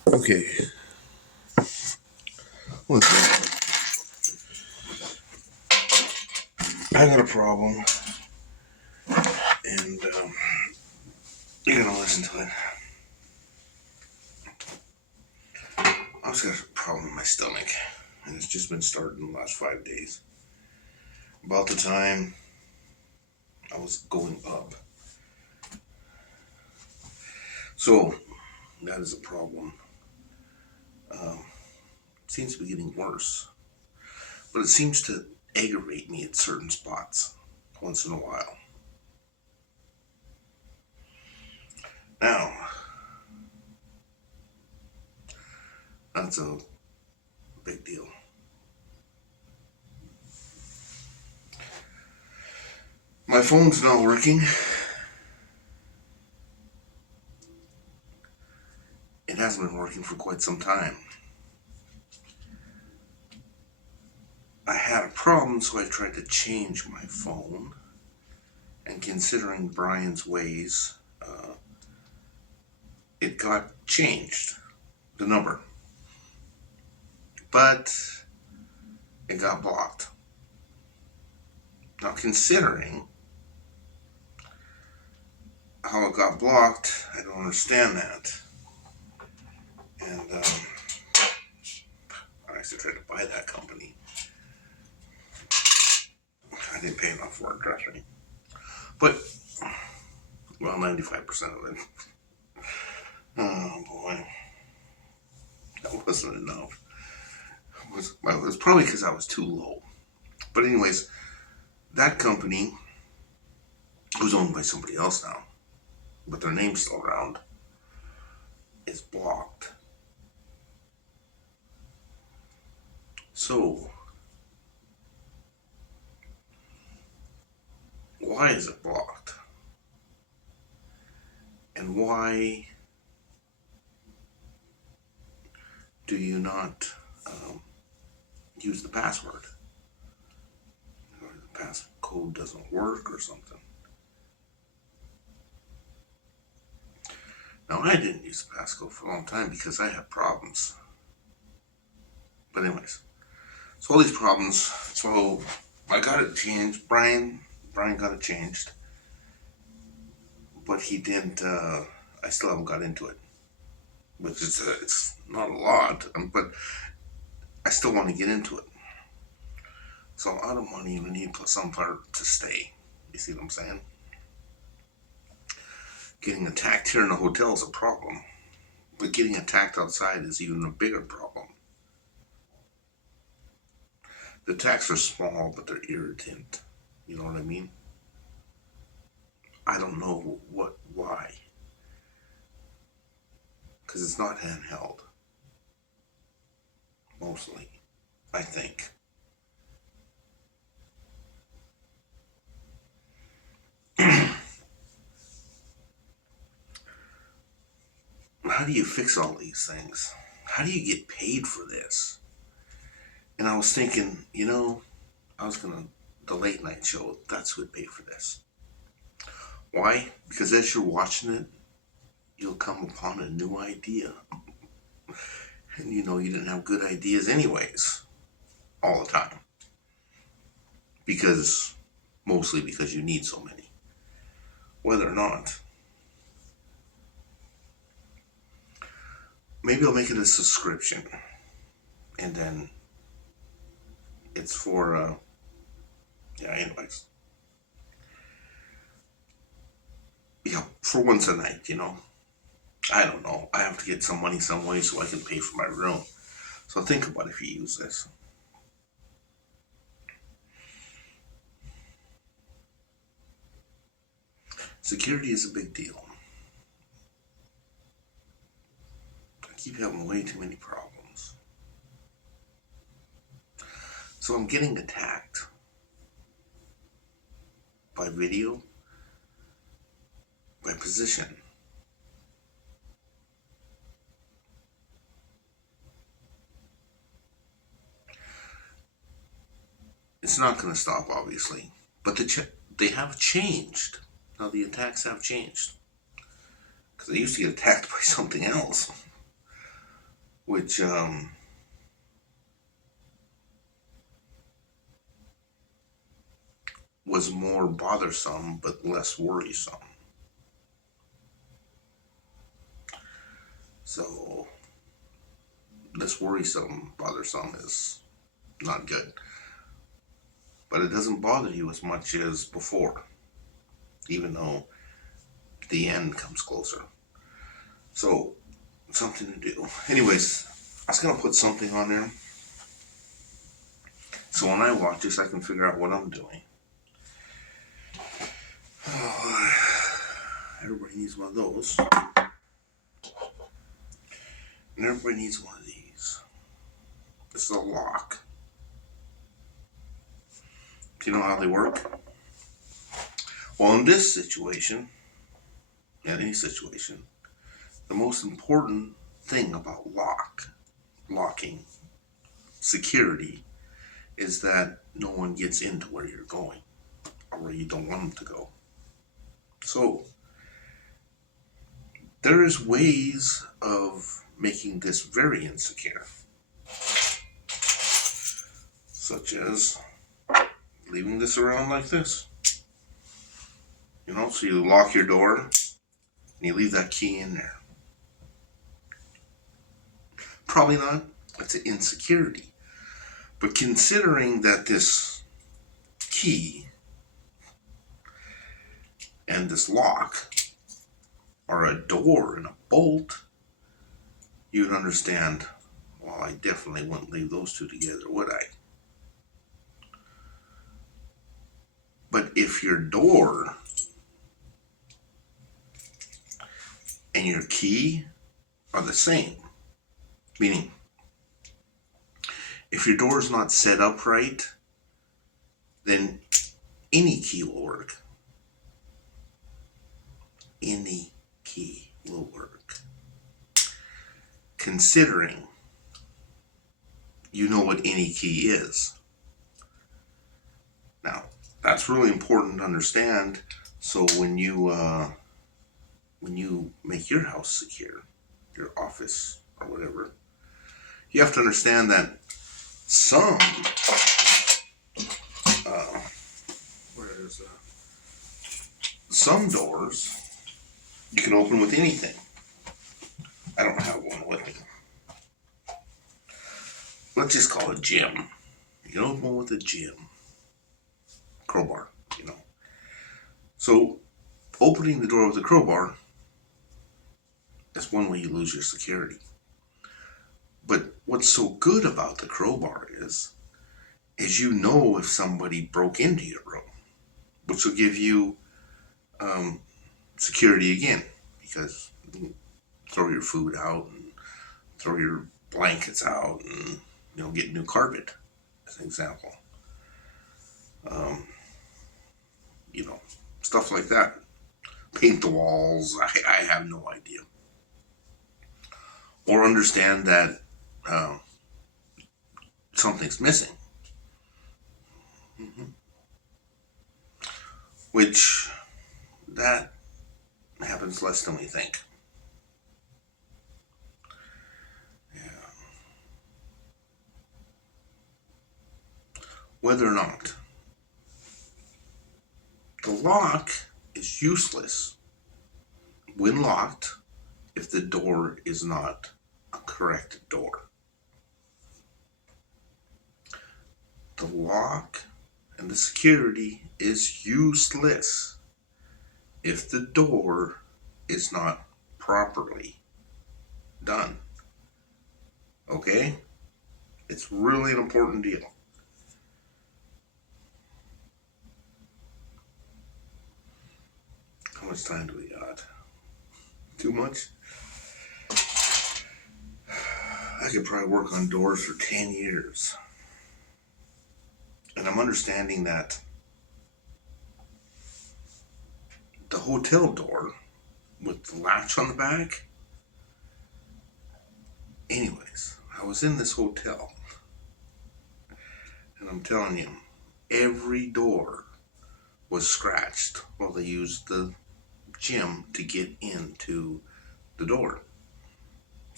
Okay, listen, I got a problem, and you're gonna listen to it. I was got a problem in my stomach, and it's just been starting the last 5 days. About the time I was going up. So, that is a problem. Um, Seems to be getting worse, but it seems to aggravate me at certain spots once in a while. Now, that's a big deal. My phone's not working. It hasn't been working for quite some time. I had a problem, so I tried to change my phone. And considering Brian's ways, it got changed, the number. But it got blocked. Now, considering how it got blocked, I don't understand that. And I actually tried to buy that company. I didn't pay enough for it, trust me. But, well, 95% of it. Oh boy, that wasn't enough. It was probably because I was too low. But anyways, that company was owned by somebody else now, but their name's still around. Is blocked. So, why is it blocked? And why do you not um, use the password? Or the passcode doesn't work or something. Now, I didn't use the passcode for a long time because I had problems. But anyways, so all these problems. So I got it changed. Brian got it changed, but he didn't. I still haven't got into it, which is it's not a lot, but I still want to get into it. So I don't want to even need some part to stay. You see what I'm saying? Getting attacked here in the hotel is a problem, but getting attacked outside is even a bigger problem. The attacks are small, but they're irritant. You know what I mean? I don't know why, because it's not handheld. Mostly, I think. How do you fix all these things? How do you get paid for this? And I was thinking, I was gonna the late night show. That's who would pay for this. Why? Because as you're watching it, you'll come upon a new idea, and you didn't have good ideas anyways, all the time. Because mostly because you need so many. Whether or not, maybe I'll make it a subscription, and then it's for yeah. Anyways, yeah, for once a night. I don't know. I have to get some money some way so I can pay for my room. So think about if you use this. Security is a big deal. I keep having way too many problems. So I'm getting attacked by video, by position. It's not going to stop, obviously, but they have changed. Now the attacks have changed because I used to get attacked by something else. which was more bothersome but less worrisome. So this worrisome, bothersome is not good. But it doesn't bother you as much as before, even though the end comes closer. So, something to do. Anyways, I was going to put something on there. So when I watch this, I can figure out what I'm doing. Oh, everybody needs one of those. And everybody needs one of these. This is a lock. Do you know how they work? Well, in this situation, in any situation, the most important thing about locking, security, is that no one gets into where you're going or where you don't want them to go. So, there is ways of making this very insecure, such as leaving this around like this. So you lock your door and you leave that key in there. Probably not. It's an insecurity. But considering that this key and this lock are a door and a bolt, you'd understand, well, I definitely wouldn't leave those two together, would I? But if your door and your key are the same, meaning if your door is not set up right, then any key will work. Any key will work. Considering you know what any key is. Now, that's really important to understand. So when you make your house secure, your office or whatever, you have to understand that some some doors you can open with anything. I don't have one with me. Let's just call it gym. You can open with a gym. Crowbar, So opening the door with a crowbar is one way you lose your security. But what's so good about the crowbar is if somebody broke into your room, which will give you security again, because you can throw your food out and throw your blankets out and get new carpet, as an example. Stuff like that. Paint the walls. I have no idea. Or understand that something's missing. Mm-hmm. Which that happens less than we think. Yeah. Whether or not the lock is useless when locked if the door is not a correct door. The lock and the security is useless if the door is not properly done. Okay? It's really an important deal. How much time do we got? Too much? I could probably work on doors for 10 years. And I'm understanding that the hotel door with the latch on the back. Anyways, I was in this hotel. And I'm telling you, every door was scratched while they used the gym to get into the door.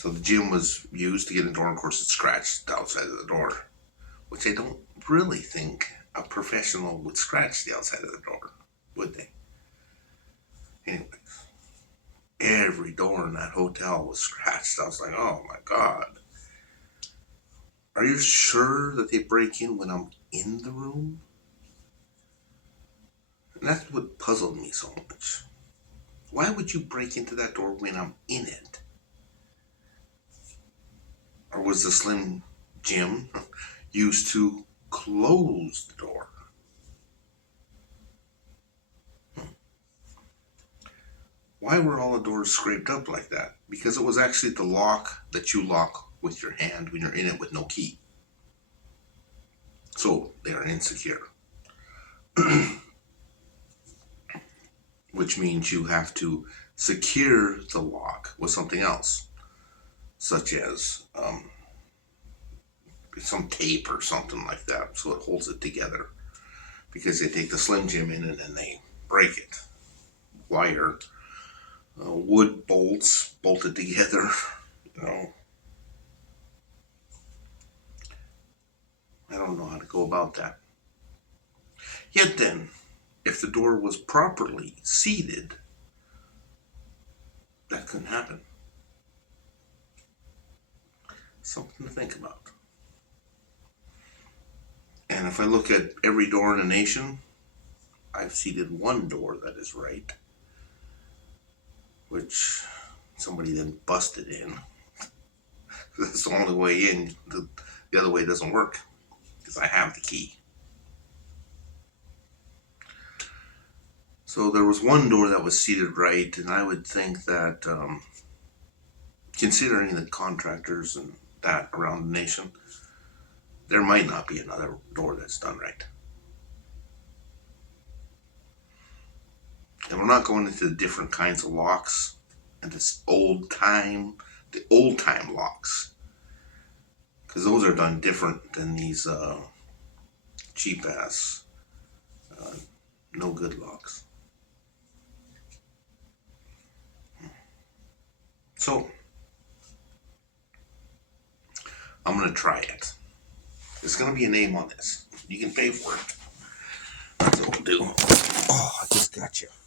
So the gym was used to get in the door, and of course it scratched the outside of the door, which I don't really think a professional would scratch the outside of the door, would they? Anyways, every door in that hotel was scratched. I was like, oh my God. Are you sure that they break in when I'm in the room? And that's what puzzled me so much. Why would you break into that door when I'm in it? Or was the Slim Jim used to close the door? Why were all the doors scraped up like that? Because it was actually the lock that you lock with your hand when you're in it with no key. So they are insecure. Which means you have to secure the lock with something else, such as some tape or something like that, so it holds it together. Because they take the Slim Jim in and then they break it. Wire, wood bolts bolted together, you know. I don't know how to go about that. Yet then, if the door was properly seated, that couldn't happen. Something to think about. And if I look at every door in the nation, I've seated one door that is right, which somebody then busted in. That's the only way in. The other way doesn't work because I have the key. So there was one door that was seated right, and I would think that, considering the contractors and that around the nation, there might not be another door that's done right. And we're not going into the different kinds of locks and the old time locks, because those are done different than these cheap ass, no good locks. So I'm gonna try it. There's gonna be a name on this. You can pay for it. That's what we'll do. Oh, I just got you.